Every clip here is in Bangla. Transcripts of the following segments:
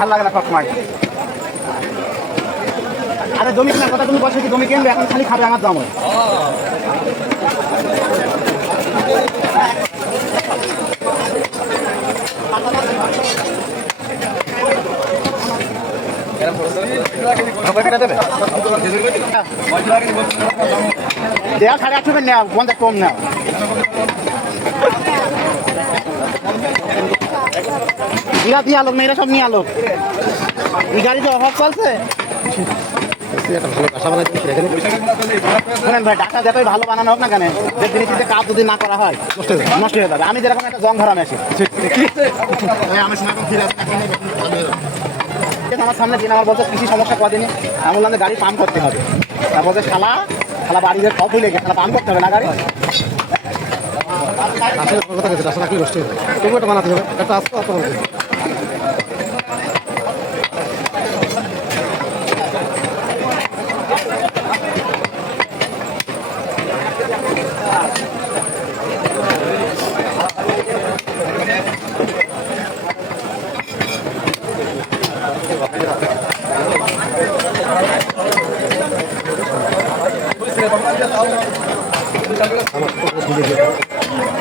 ভাল লাগে না সব সময়। আরে জমি কেনার কথা তুমি বলছো কি জমি কিনবে, এখন খালি খাবে আমার দাম। দেয়া 8.5 নেওয়া 50 কম নেওয়া। দিয়ে আলো মেয়েরা সব নিয়ে আলো। এই গাড়িতে অভাব চলছে। ভাই ডাটা যতই ভালো বানানো হোক না কেন, যে জিনিসটিতে কাজ যদি না করা হয় নষ্ট হয়ে যাবে। আমি যেরকম একটা জং ধরা মেশিন আমার সামনে দিন আমার বলছে কৃষি সমস্যা কদিনই, আমি বললাম গাড়ি পাম্প করতে হবে। তারপর বলছে শালা বাড়িতে সব ভুলে গেছে, শালা পাম্প করতে হবে না গাড়ি। তবু একটা বানাতে হবে, একটা আসতে আসতে বলছে।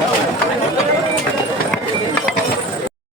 আমার